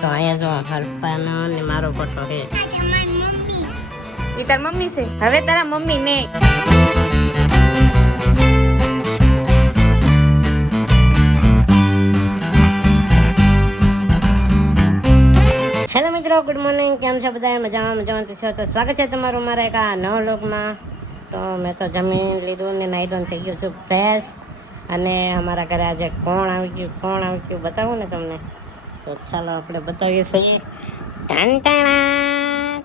તો અહીંયા જો હરપાનો ને મારો ફોટો છે. એ તાર મમ્મી છે? હવે તારા મમ્મી ને. હેલો મિત્રો ગુડ મોર્નિંગ કેમ છો બધા? મજામાં મજામાં. છો તો સ્વાગત છે તમારું મારા એક આ નવ લોકમાં તો મેં તો જમીન લીધું ને નાઈ ધોન થઈ ગયું છું ફ્રેશ અને અમારા ઘરે આજે કોણ આવી ગયું કોણ આવી ગયું બતાવું ને તમને? તો ચાલો આપણે બતાવીએ છીએ. ટાંટાણા.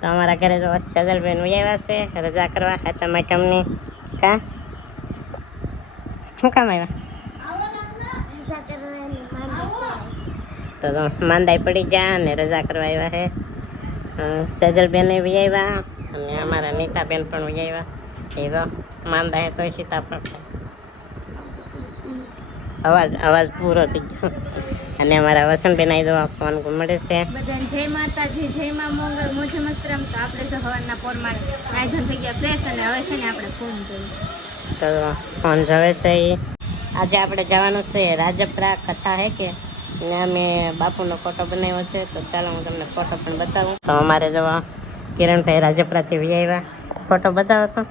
તો અમારા ઘરે તો સજલબેન આવ્યા છે રજા કરવા હતા મેડમની કા? શું કામ આવ્યા? તો તો માંદાઈ પડી ગયા અને રજા કરવા આવ્યા છે. સેજલબેન બી આવ્યા અને અમારા નીતાબેન પણ બી આવ્યા. એ તો માંદા હે સીતા સીતાફળ અવાજ અવાજ પૂરો થઈ ગયો. અને અમારા વસંતબેન આવી દવા ફોન મળે છે. બધાને જય માતાજી જય માં મંગળ મોજે મસ્તરમ તો આપણે તો હવાના પોરમાં નાયધન થઈ ગયા ફ્રેશ અને હવે છે ને આપણે ફોન જોઈએ તો ફોન જવે છે ઈ. આજે આપણે જવાનું છે રાજપરા કથા હે કે? ને અમે બાપુનો ફોટો બનાવ્યો છે. તો ચાલો હું તમને ફોટો પણ બતાવું. તો અમારે જવા કિરણભાઈ રાજપરાથી વી આવ્યા. ફોટો બતાવો તો.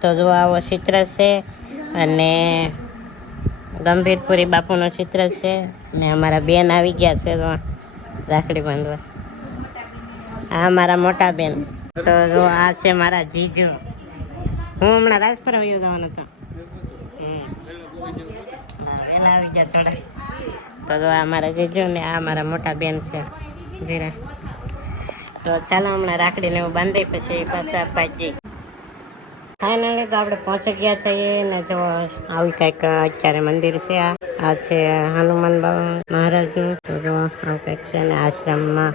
તો જો આવો ચિત્ર છે અને ગંભીરપુરી બાપુનો ચિત્ર છે. ને અમારા બેન આવી ગયા છે તો રાખડી બાંધવા. આ મારા મોટા બેન. તો જો આ છે મારા જીજુ. હું હમણાં રાજપુરા વયો જવાનો હતો. બેન આવી ગયા થોડા. તો જો આ મારા જીજુ ને આ મારા મોટા બેન છે. જીરા તો ચાલો હમણાં રાખડીને એવું બાંધી પછી પાછા પાજી ફાઇનલી તો આપણે પહોંચી ગયા છીએ ને જો આવી કંઈક અત્યારે મંદિર છે આ. આ છે હનુમાન બાબા મહારાજનું. તો જો આવું કંઈક છે ને આશ્રમમાં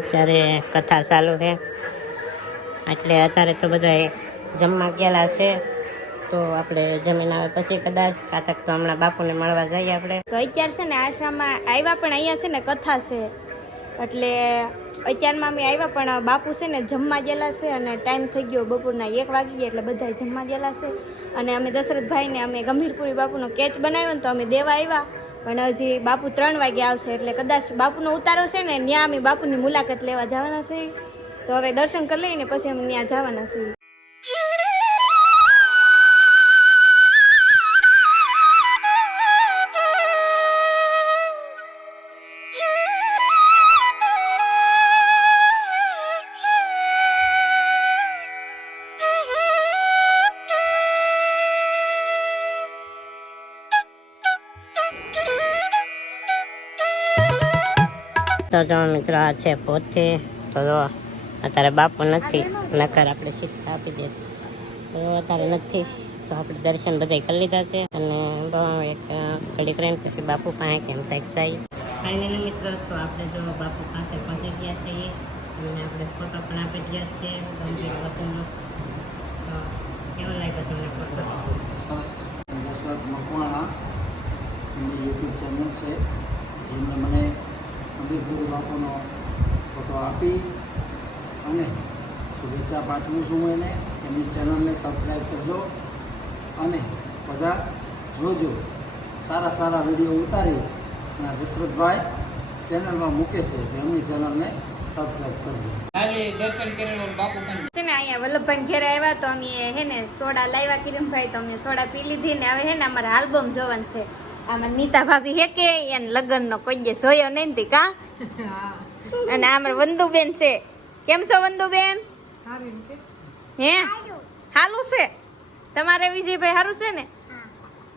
અત્યારે કથા ચાલુ છે. એટલે અત્યારે તો બધા જમવા ગયેલા છે. તો આપણે જમીન આવે પછી કદાચ કાતક તો હમણાં બાપુને મળવા જઈએ આપણે. તો અત્યારે છે ને આશ્રમમાં આવ્યા પણ અહીંયા છે ને કથા છે. એટલે અત્યારમાં અમે આવ્યા, પણ બાપુ છે ને જમવા ગયેલા છે અને ટાઈમ થઈ ગયો બપોરના એક વાગી ગયા એટલે બધા જમવા ગયેલા છે. અને અમે દશરથભાઈને, અમે ગંભીરપુરી બાપુનો કેચ બનાવ્યો ને તો અમે દેવા આવ્યા. પણ હજી બાપુ ત્રણ વાગે આવશે એટલે કદાચ બાપુનો ઉતારો છે ને ત્યાં અમે બાપુની મુલાકાત લેવા જવાના છે. તો હવે દર્શન કરી લઈને પછી અમે ત્યાં જવાના છીએ. તો જો મિત્રો આ છે પોથી તો અત્યારે બાપુ નથી, નકર આપણે શિક્ષા આપી દે. તો અત્યારે નથી, તો આપણે દર્શન બધા કરી લીધા છે. અને બહુ એક ઘડી કરીને પછી બાપુ પાસે કેમ થાય જાય ફાઇનલી મિત્રો, તો આપણે જો બાપુ પાસે પહોંચી ગયા છીએ. અને આપણે ફોટો પણ આપી ગયા છીએ તો કેવો લાગ્યો તમને ફોટો સરસ દશરથ મકવાણા એમની યુટ્યુબ ચેનલ છે જેમને મને અમીરપુર ફોટો આપી અને શુભેચ્છા પાઠવું છું એને. એમની ચેનલને સબસ્ક્રાઈબ કરજો અને બધા જોજો સારા સારા વીડિયો ઉતારી અને દશરથભાઈ ચેનલમાં મૂકે છે એમની ચેનલને સબસ્ક્રાઈબ કરજો. છે ને અહીંયા વલ્લભભાઈ ઘેરે આવ્યા તો અમે હે ને સોડા લાવ્યા કિરમભાઈ તો અમે સોડા પી લીધી ને હવે હે ને અમારે આલ્બમ જોવાનું છે. આમાં નીતા ભાભી હે કે એને લગ્ન નો કોઈ દિવસ જોયો નહીં તી કા? અને આમાં વંદુબેન છે. કેમ છો વંદુબેન? હે? હાલું છે? તમારે વિજયભાઈ સારું છે ને?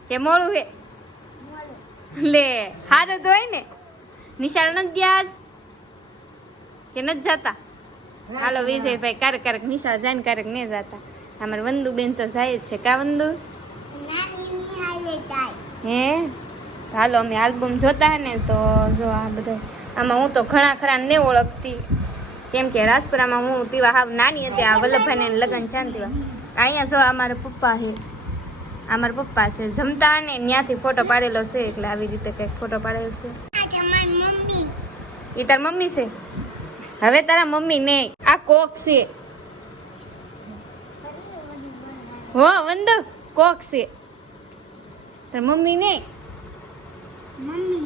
કે મોડું છે લે સારું તો હોય ને. નિશાળ નથી ગયા આજ? કે નથી જતા? હાલો વિજયભાઈ ક્યારેક ક્યારેક નિશાળ જાય ને ક્યારેક નહીં જતા. અમારે વંદુ બેન તો જાય જ છે. કા વંદુ? હે? હાલો અમે આલ્બમ જોતા હે ને તો જો આ બધા આમાં હું તો ઘણા ખરા ને ઓળખતી. કેમ કે રાજપુરામાં હું તીવા હાવ નાની હતી આ વલ્લભભાઈને લગ્ન છે ને તીવા. અહીંયા જો અમારા પપ્પા છે. અમારા પપ્પા છે. જમતા ને ત્યાંથી ફોટો પાડેલો છે એટલે આવી રીતે કંઈક ફોટો પાડેલો છે. એ તાર મમ્મી છે? હવે તારા મમ્મી ને આ કોક છે. હો વંદો કોક છે. તાર મમ્મી ને? મમ્મી.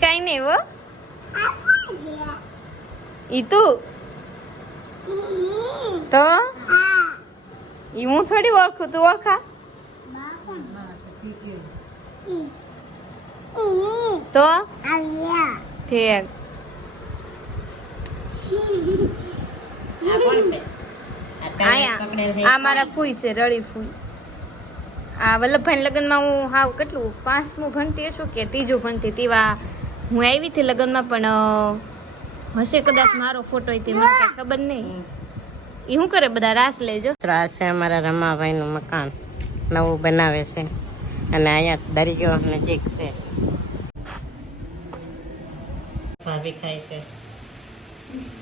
કાઈ નહીં હો. ઈ તું? તો? ઈ હું થોડી ઓળખું? તું ઓળખા? તો? ઠીક. આયા. આ મારા ફૂઈ છે રળી ફૂઈ. આ વલ્લભભાઈ લગ્નમાં હું હાવ કેટલું પાંચમું ભણતી હશું કે ત્રીજું ભણતી તેવા હું આવી હતી લગ્નમાં પણ હશે કદાચ મારો ફોટો હોય તે મને કઈ ખબર નહીં. એ શું કરે? બધા રાસ લેજો. રાસ છે અમારા રમાભાઈનું મકાન. નવું બનાવે છે. અને અહીંયા દરિયો નજીક છે. ભાભી ખાય છે.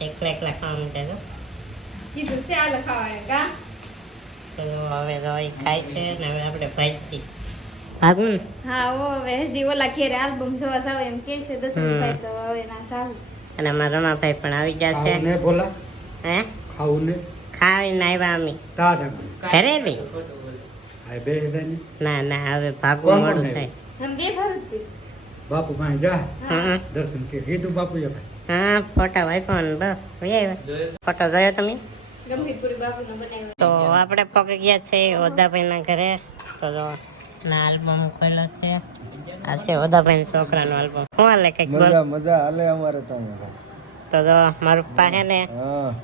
એકલા એકલા ખાવા માટે એ ચાલ ખાવા કા? તો હવે તો ખાય છે ને હવે આપણે ભાઈ ભાગું હા ઓ હવે હજી ઓલા ઘેરે આલ્બમ જોવા સાવ એમ કે છે દસમભાઈ તો હવે ના સારું. અને અમારા રમાભાઈ પણ આવી ગયા છે. ને બોલા? હે? ખાવું ને ખાવીને આવ્યા અમે. ઘરે બી ના ના હવે ભાગવું મોડું થાય. બાપુ ભાઈ જા. દર્શન કે કીધું બાપુ હા ફોટા વાઈફોન બસ ફોટો જોયો તમે? તો આપણે પગ ગયા છે ઓદાભાઈના ઘરે. તો ના આલ્બમ ખોલ્યો છે. આ છે ઓદાભાઈ છોકરાનો આલ્બમ. શું હાલે કંઈક મજા મજા હાલે અમારે તો તો. જો મારા પપ્પા છે ને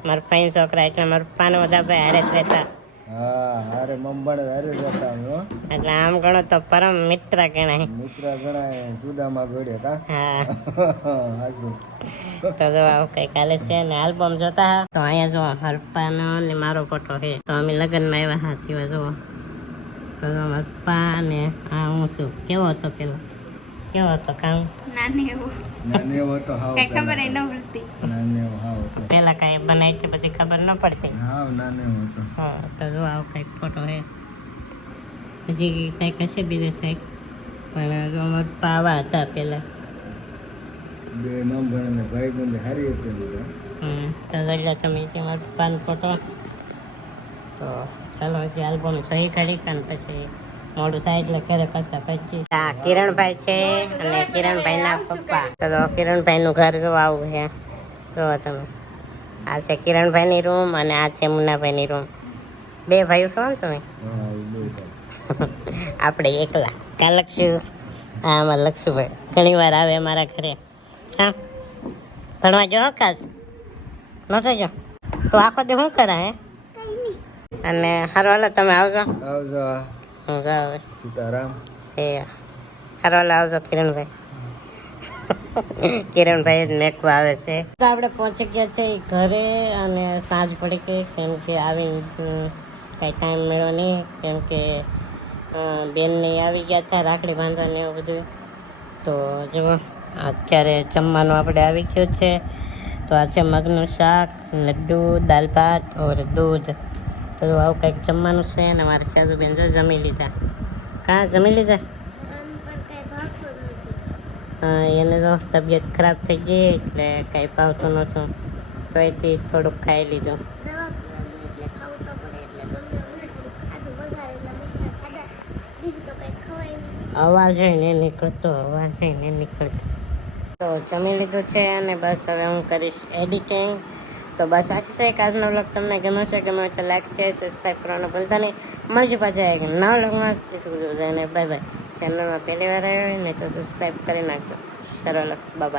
મારું ફાઈન છોકરા એટલે મારા પપ્પા ને ઓદાભાઈ હારે જ રહેતા. હા અરે મમબાણે હારે રહેતા એટલે આમ ગણો તો પરમ મિત્ર ગણાય. મિત્ર ગણાય સુદામાં ઘોડે કા? હા. હાસુ તો જો આવું કંઈક હાલે છે ને આલ્બમ જોતા હા. તો અહીંયા જો મારા પપ્પાનો ને મારો ફોટો છે. તો અમે લગ્નમાં આવ્યા હા તેવા જો. તો જો ને આ હું છું. કેવો હતો પેલો? કેવો હતો કામ તો હાવ કઈ ખબર પેલા. ન પડતી. નાને હાવ પેલા કઈ બનાવી કે બધી ખબર ન પડતી? હાવ નાને હતો હા તો જો આવો કંઈક ફોટો છે હજી કંઈક હશે બીજે કંઈક? પણ જો પાવા હતા પેલા. બે મમબાણે ને ભાઈ બંધ હારી હતી અમારે. હમ તો જોઈ તમે તે મારા ફોટો તો ચાલો હજી આલ્બમ સહી કરી કાન પછી મોડું થાય એટલે ઘરે પાછા પછી આ કિરણભાઈ છે અને કિરણભાઈના પપ્પા. તો જો કિરણભાઈનું ઘર જો આવું છે. જો તમે. આ છે કિરણભાઈની રૂમ અને આ છે મુન્નાભાઈની રૂમ. બે ભાઈઓ છો ને તમે. આપણે એકલા. કા લક્ષુ હા અમારા લક્ષુભાઈ ઘણી વાર આવે અમારા ઘરે. હા? ભણવા જો કાજ નતો જો તો આખો દે શું કરા હે? અને હારો હાલો તમે આવજો. આવજો. હું જાઉં સીતારામ એ હારો હાલો આવજો કિરણભાઈ કિરણભાઈ જ મેકવા આવે છે તો આપણે પહોંચી ગયા છે ઘરે અને સાંજ પડી ગઈ કેમ કે આવી કાંઈ ટાઈમ મળ્યો નહીં કેમ કે બેનને આવી ગયા હતા રાખડી બાંધવાને એવું બધું તો જુઓ અત્યારે જમવાનું આપણે આવી ગયું છે તો આ છે મગનું શાક લડ્ડુ દાલ ભાત ઓર દૂધ તો આવું કંઈક જમવાનું છે અને મારે સાસુબેન જો જમી લીધા. કાં જમી લીધા? એને તો તબિયત ખરાબ થઈ ગઈ એટલે કાંઈ ભાવતું નહોતું. તો એથી થોડુંક ખાઈ લીધું. અવાજ હોય ને નીકળતો, અવાજ હોય ને નીકળતો. તો જમી લીધું છે અને બસ હવે હું કરીશ એડિટિંગ તો બસ આશા છે એક આજનો વ્લોગ તમને ગમ્યો છે હોય તો લાઈક શેર સબસ્ક્રાઈબ કરવાનું ભૂલતા નહીં. મળજો પાછા એક નવા વ્લોગમાં બાય બાય ચેનલમાં પહેલી વાર આવ્યો હોય ને તો સબસ્ક્રાઈબ કરી નાખજો. સરળ બાય